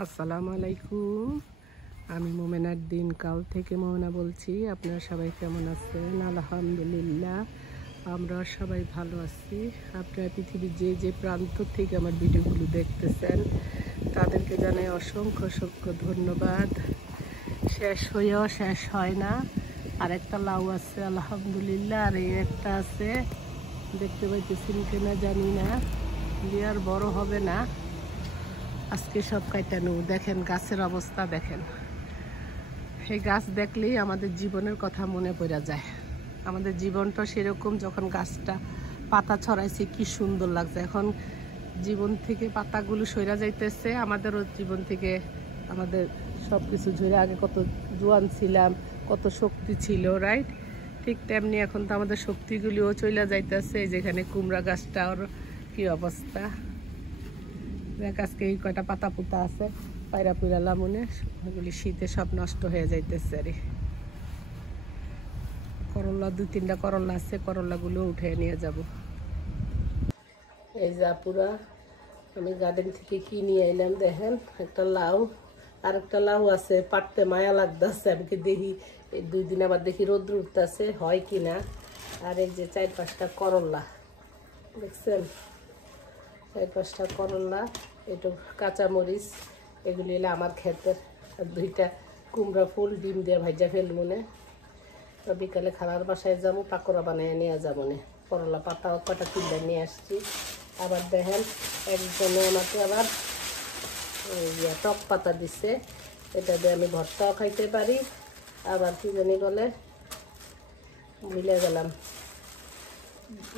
আসসালামু আলাইকুম। আমি মোমেনার দিন কাল থেকে মোমেনা বলছি। আপনারা সবাই কেমন আছেন? আলহামদুলিল্লাহ, আমরা সবাই ভালো আছি। আপনারা পৃথিবীর যে যে প্রান্ত থেকে আমার ভিডিওগুলো দেখতেছেন তাদেরকে জানাই অসংখ্য অসংখ্য ধন্যবাদ। শেষ হয়েও শেষ হয় না। আর একটা লাউ আছে আলহামদুলিল্লাহ, আর এই একটা আছে, দেখতে পাইতেছেন কিনা জানি না, দিয়ে আর বড় হবে না। আজকে সব কাইটা নেব। দেখেন গাছের অবস্থা, দেখেন এই গাছ দেখলেই আমাদের জীবনের কথা মনে পড়ে যায়। আমাদের জীবনটা সেরকম, যখন গাছটা পাতা ছড়াইছে কি সুন্দর লাগছে। এখন জীবন থেকে পাতাগুলো সইরা যাইতেছে, আমাদেরও জীবন থেকে আমাদের সব কিছু ঝরে। আগে কত জোয়ান ছিলাম, কত শক্তি ছিল, রাইট? ঠিক তেমনি এখন তো আমাদের শক্তিগুলিও চলে যাইতেছে। যেখানে কুমড়া গাছটা ওর কি অবস্থা, দেখ আজকে এই কয়টা পাতা পুতা আছে, পায়রা পুরালাম মনে, ওগুলি শীতে সব নষ্ট হয়ে যাইতেছে। আরে করলা, 2-3টা করলা আছে, করলাগুলো উঠে নিয়ে যাব। এই যা পুরা আমি গার্ডেন থেকে কি নিয়ে এলাম, দেখেন একটা লাউ, আর একটা লাউ আছে, পাটতে মায়া লাগতেছে। আমি কি দেখি এই 2 দিন আবার দেখি রোদ্র উঠতেছে, হয় কি না। আর এই যে 4-5টা করলা দেখছেন, 4-5টা করলা, একটু কাঁচামরিচ, এগুলি হলো আমার ক্ষেতের। আর 2টা কুমড়া ফুল ডিম দিয়ে ভাজা ফেলবো। তো বিকালে খালার বাসায় যাবো, পাকোড়া বানিয়ে নিয়ে যাবো। করলা পাতাও কটা তুলে নিয়ে আসছি। আবার দেখেন একজনে আমাকে আবার টক পাতা দিচ্ছে, এটা দিয়ে আমি ভর্তাও খাইতে পারি। আবার কি জানি বলে, ভুলে গেলাম,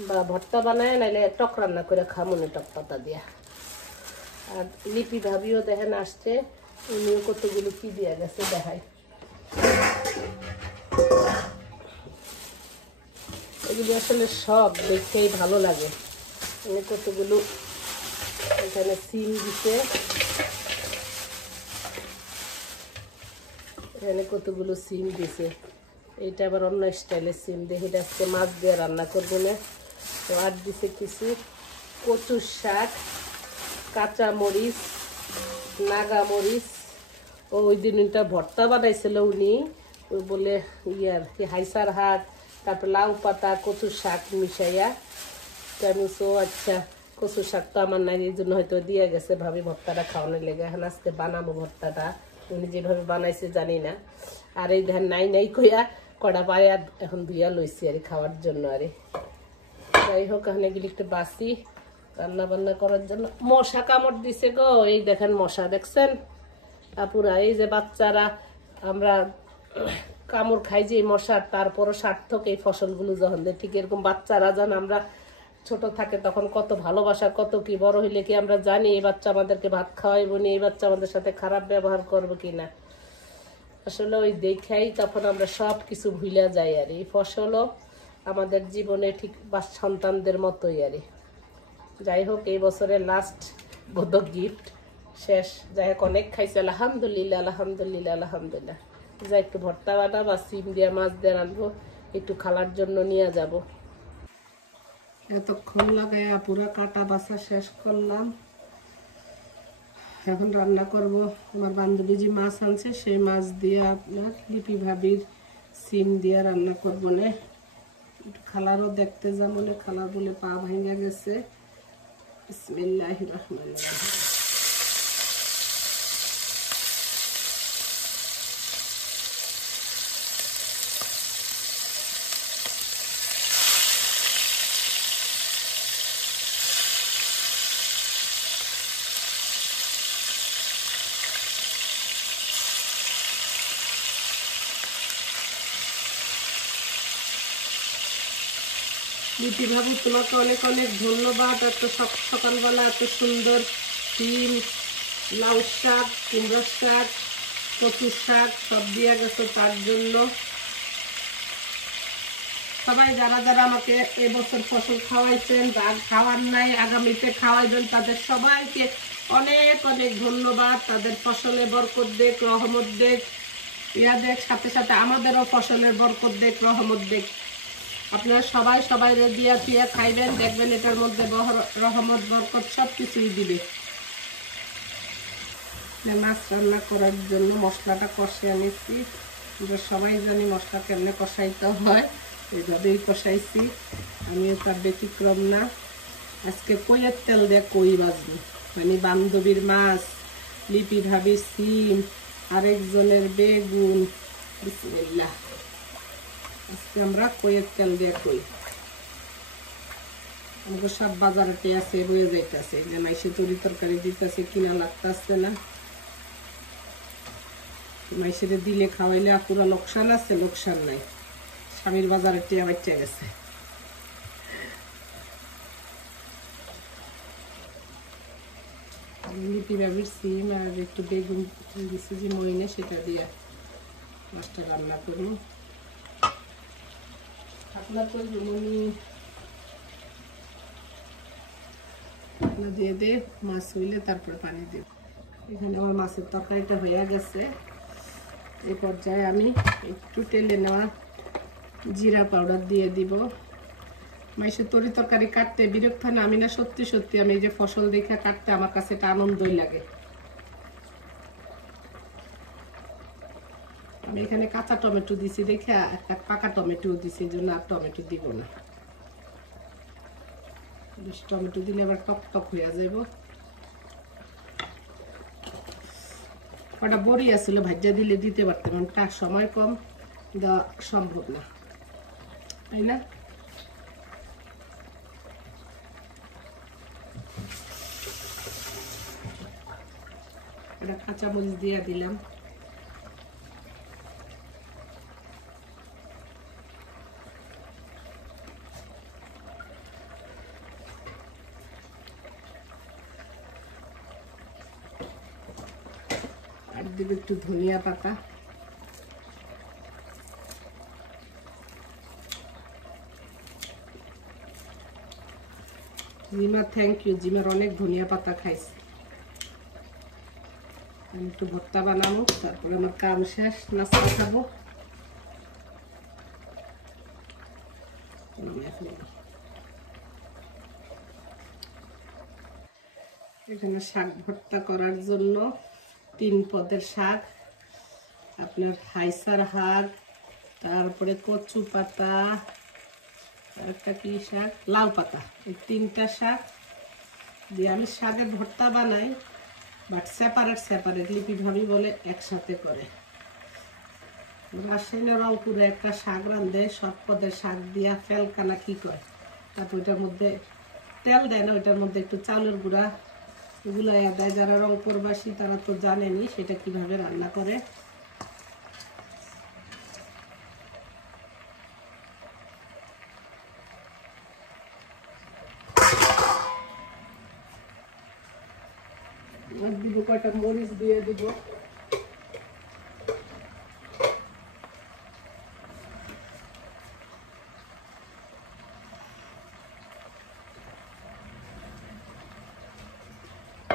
বা ভর্তা বানায়, নাইলে টক রান্না করে খামুনে টক পাতা দিয়া। আর লিপি ভাবিও দেখেন আসছে, উনিও কতগুলো কি দিয়া গেছে দেখায়। এগুলি আসলে সব দেখতেই ভালো লাগে। উনি কতগুলো এখানে সিম দিছে, এখানে কতগুলো সিম দিছে। এইটা আবার অন্য স্টাইলের সিম, দেখে আজকে মাছ দিয়ে রান্না করবো না। তো আর দিছে কিছু কচুর শাক, কাঁচা মরিচ, নাগা মরিচ। ওই দিন ওইটা ভর্তা বানাইছিল উনি, ওই বলে ইয়ার কি হাইসার হাট, তারপর লাউ পাতা কচুর শাক মিশাইয়া। তো আমি তো আচ্ছা, কচুর শাক তো আমার নাই, এই জন্য হয়তো দিয়ে গেছে ভাবি ভর্তাটা খাওয়ানোর লেগে। এখন আজকে বানাবো ভর্তাটা, উনি যেভাবে বানাইছে জানি না। আর এই ধান নাই নাই কইয়া কড়া পায়া এখন ধুইয়া লইছি আর খাওয়ার জন্য। আরে যাই হোক, এখন এগুলি একটু বাসি রান্না বান্না করার জন্য। মশা কামড় দিছে গো, এই দেখেন মশা দেখছেন আপুরা। এই যে বাচ্চারা আমরা কামড় খাই যে মশার, তারপরও সার্থক এই ফসলগুলো যখন দেয়। ঠিক এরকম বাচ্চারা যেন আমরা ছোট থাকে তখন কত ভালোবাসা, কত কি, বড় হইলে কি আমরা জানি এই বাচ্চা আমাদেরকে ভাত খাওয়াইবো নি, এই বাচ্চা আমাদের সাথে খারাপ ব্যবহার করবো কিনা। আসলে ওই দেখাই তখন আমরা সব কিছু ভুলে যাই। আর এই ফসলও আমাদের জীবনে ঠিক সন্তানদের মতোই। আর যাই হোক, এই বছরের লাস্ট বোধক গিফট শেষ। যাই হোক, অনেক খাইছে আলহামদুলিল্লাহ, আলহামদুলিল্লাহ, আলহামদুলিল্লাহ। যা একটু ভর্তা বাটা বা সিম দিয়ে মাছ দিয়ে রানবো, একটু খালার জন্য নিয়ে যাব। এতক্ষণ লাগায় পুরো কাটা বাছা শেষ করলাম। এখন রান্না করব। আমার বান্ধবী যে মাছ আনছে সেই মাছ দিয়ে আপনার লিপি ভাবির সিম দিয়ে রান্না করবো না। খালারও দেখতে যাবো না, খালার বলে পা ভেঙে গেছে। বিসমিল্লাহির রহমানির রহিম। লিপি বাবু, তোমাকে অনেক অনেক ধন্যবাদ। এত সকালবেলা এত সুন্দর সিম, লাউ শাক, কুমড়া শাক, কচুর শাক সব দিয়ে গেছো, তার জন্য। সবাই যারা যারা আমাকে এবছর ফসল খাওয়াইছেন বা খাওয়ার নাই আগামীতে খাওয়াইবেন, তাদের সবাইকে অনেক অনেক ধন্যবাদ। তাদের ফসলে বরকত দেখ, রহমত দেখ, ইয়া দেখ, সাথে সাথে আমাদেরও ফসলের বরকত দেখ, রহমত দেখ। আপনারা সবাই সবাই দিয়া ফিয়া খাইবেন, দেখবেন এটার মধ্যে রহমত বরকত সব কিছুই দিবে। মাছ রান্না করার জন্য মশলাটা কষিয়ে নিচ্ছি। আমরা সবাই জানি মশলা কেমনে কষাইতে হয়, এইভাবেই কষাইছি। আমিও তার ব্যতিক্রম না। আজকে কইয়ের তেল দিয়ে কই ভাজবো, মানে বান্ধবীর মাছ, লিপি ভাবির সিম, আরেকজনের বেগুন। বিসমিল্লাহ। আজকে আমরা কইয়ের তেল দিয়ে কই। আমাকে সব বাজারেতে আছে, বয়ে যাইতেছে, যে মাইসে তরি তরকারি দিতেছে, কিনা লাগতেছে না। মাইসেরে দিলে খাওয়াইলে পুরা লোকসান আছে, লোকসান নাই। স্বামীর বাজারে টিয়া বাচ্চা গেছে। লিপি ভাবির সিম আর একটু বেগুন দিচ্ছি যে মইনে, সেটা দিয়ে মাছটা রান্না করুন। আপনার তো জমনি দিয়ে দিয়ে মাছ হইলে তারপরে পানি দেব। এখানে আমার মাছের তরকারিটা হয়ে গেছে। এই পর্যায়ে আমি একটু তেলে নেওয়া জিরা পাউডার দিয়ে দিব। মাইসের তরি তরকারি কাটতে বিরক্ত না আমি না, সত্যি সত্যি আমি এই যে ফসল দেখে কাটতে আমার কাছে এটা আনন্দই লাগে। আমি এখানে কাঁচা টমেটো দিছি দেখে একটা পাকা টমেটো দিছি, এই জন্য আর টমেটো দিব না। বেশ টমেটো দিলে আবার টক টক হয়ে যাইব। কটা বড়ি আসলে ভাজা দিলে দিতে পারতাম, তার সময় কম, দেওয়া সম্ভব না, তাই না? এটা কাঁচামরিচ দিয়ে দিলাম। আর দেব একটু ধনিয়া পাতা। জিমা থ্যাংক ইউ, জিমার অনেক ধনিয়া পাতা খাইছে। আমি একটু ভর্তা বানাবো, তারপরে আমার কাম শেষ, নাস্তা খাবো। এখানে শাক ভর্তা করার জন্য 3 পদের শাক, আপনার হাইসার শাক, তারপরে কচু পাতা, একটা কি শাক, লাউ পাতা, এই 3টা শাক দিয়ে আমি শাকের ভর্তা বানাই, বাট সেপারেট সেপারেট। লিপি ভাবি বলে একসাথে করে। রাজশাহী রংপুরে একটা শাক রান্ধে, সব পদের শাক দিয়া ফেলকানা কি করে, তারপর ওইটার মধ্যে তেল দেয় না, ওইটার মধ্যে একটু চাউলের গুঁড়া গুলাইয়া দেয়। যারা রংপুরবাসী তারা তো জানেনি সেটা কিভাবে রান্না করে। দিব কয়টা মরিচ দিয়ে দিব।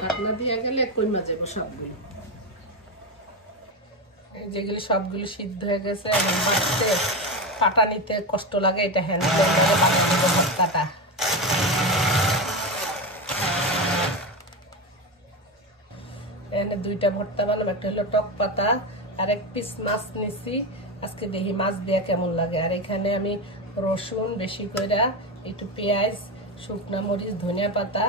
ঢাকনা দিয়ে গেলে কইমা যাবো সবগুলো। যেগুলি সবগুলো সিদ্ধ হয়ে গেছে, এখন বাড়তে পাটা নিতে কষ্ট লাগে, এটা হ্যান্ডেল ভর্তাটা। এখানে 2টা ভর্তা বানাবো, একটা হলো টক পাতা আর 1 পিস মাছ নিছি। আজকে দেখি মাছ দেয়া কেমন লাগে। আর এখানে আমি রসুন বেশি কইরা, একটু পেঁয়াজ, শুকনা মরিচ, ধনিয়া পাতা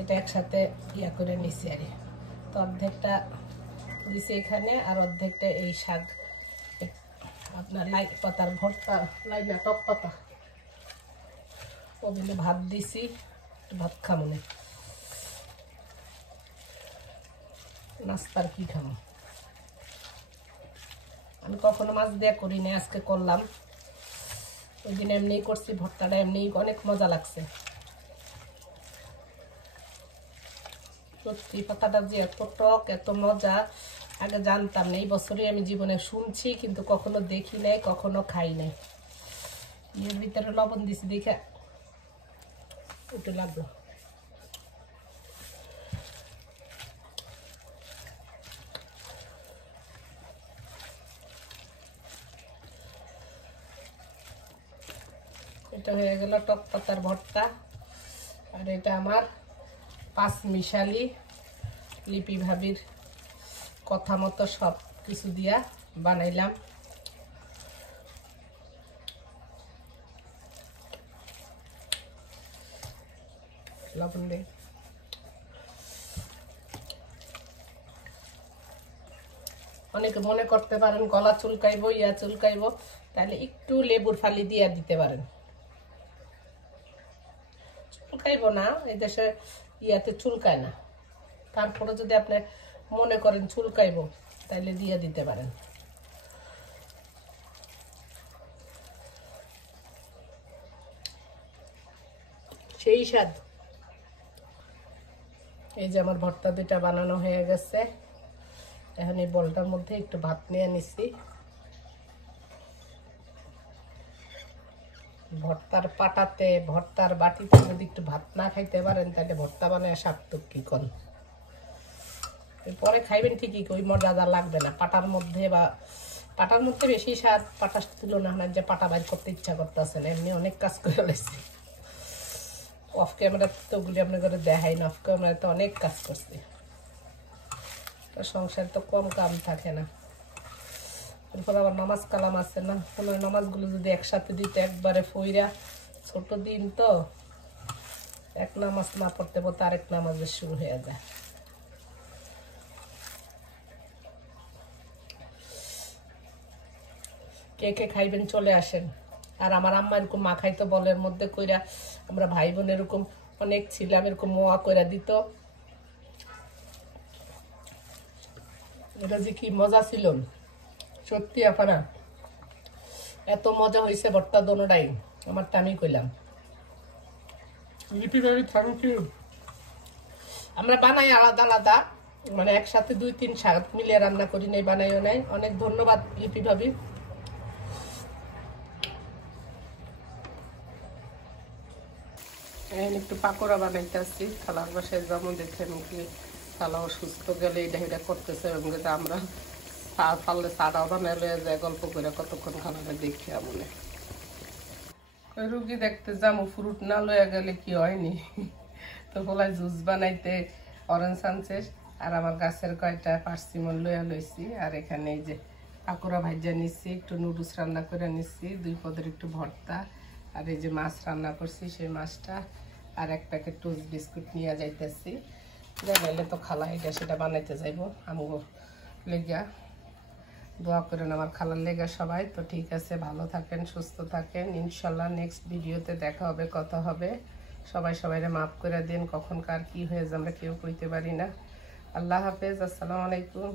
এটা একসাথে ইয়া করে নিছি। আর তো অর্ধেকটা দিছি এখানে, আর অর্ধেকটা এই শাক, আপনার লাই পাতার ভর্তা, লাই না টক পাতা, ওগুলো ভাত দিছি, ভাত খাবো না, নাস্তার কি খাবো। আমি কখনো মাছ দেয়া করি না, আজকে করলাম। ওই দিন এমনি করছি, ভর্তাটা এমনি অনেক মজা লাগছে। সত্যি পাতাটা যে এত টক, এত মজা, আগে জানতাম না। এই বছরই আমি জীবনে শুনছি, কিন্তু কখনো দেখি নাই, কখনো খাই নাই। এর ভিতরে লবণ দিছি দেখে একটু লাগলো। এটা হয়ে গেল টক পাতার ভর্তা। আর এটা আমার 5 মিশালি লিপি ভাবির কথা মতো সব কিছু দিয়া বানাইলাম। লবণ দেই। অনেকে মনে করতে পারেন গলা চুলকাইবো ইয়া চুলকাইবো, তাহলে একটু লেবুর ফালি দিয়ে দিতে পারেন। চুলকাইবো না, এই দেশে ইয়াতে চুলকায় না, তারপরে যদি আপনি মনে করেন চুলকাইবো তাহলে দিয়ে দিতে পারেন। সেই স্বাদ। এই যে আমার ভর্তা দুইটা বানানো হয়ে গেছে। এখন এই বলটার মধ্যে একটু ভাত নিয়ে নিচ্ছি। ভর্তার পাটাতে, ভর্তার বাটিতে যদি একটু ভাত না খাইতে পারেন তাহলে ভর্তা বানায় সার্থক কি কোন। পরে খাইবেন ঠিকই, ওই মজা লাগবে না। পাটার মধ্যে বা পাটার মধ্যে বেশি স্বাদ, পাটার তুলনা হয় যে পাটা বাইর করতে ইচ্ছা করতেছে না। এমনি অনেক কাজ করে লেছি, অফ ক্যামেরা তো ওগুলি আপনার করে দেখাই না, অফ ক্যামেরা তো অনেক কাজ করছি। সংসার তো কম কাম থাকে না। এরপর আবার নামাজ কালাম আছে না, কোনো নামাজগুলো যদি একসাথে দিতে একবারে ফইরা, ছোট দিন তো এক নামাজ না পড়তে পড়তে আরেক নামাজের শুরু হয়ে যায়। কে কে খাইবেন চলে আসেন। আর আমার আম্মা এরকম মাখাইতো বলের মধ্যে কইরা, আমরা ভাই বোন এরকম অনেক ছিলাম, এরকম মোয়া কইরা দিত। এটা যে কি মজা ছিল সত্যি আপানা, এত মজা হয়েছে ভর্তা দোনোটাই। আমার আমি কইলাম লিপি ভাবি থ্যাংক ইউ। আমরা বানাই আলাদা আলাদা, মানে একসাথে 2-3 শাক মিলিয়ে রান্না করি নাই, বানাইও নাই। অনেক ধন্যবাদ লিপি ভাবি। একটু পাকোড়া বানাইতে আসছি, খালার বাসায় যেমন দেখে কি খালা অসুস্থ গেলে এটা এটা করতেছে, এবং আমরা পারলে চাটাও বানাই লয়ে যায় গল্প করে কতক্ষণ খালাটা দেখি। মনে রুগী দেখতে যাবো, ফ্রুট না লয়ে গেলে কি হয়নি। তো বলাই জুস বানাইতে অরেঞ্জ আনছে, আর আমার গাছের কয়টা পার্সিমন লইয়া লইছি। আর এখানে এই যে পাকোড়া ভাজা নিচ্ছি, একটু নুডলস রান্না করে নিচ্ছি, 2 পদের একটু ভর্তা, আর এই যে মাছ রান্না করছি সেই মাছটা, আর এক প্যাকেট টোস্ট বিস্কুট নিয়ে যাইতেছি। যাইলে তো খালা এটা সেটা বানাইতে যাইব আমগো লেগা। দোয়া করেন আমার খালার লেগা সবাই। তো ঠিক আছে, ভালো থাকেন, সুস্থ থাকেন। ইনশাল্লাহ নেক্সট ভিডিওতে দেখা হবে, কথা হবে। সবাই সবাইরে মাফ করে দিন, কখন কার কি হয়ে যায় আমরা কেউ কইতে পারি না। আল্লাহ হাফেজ, আসসালামু আলাইকুম।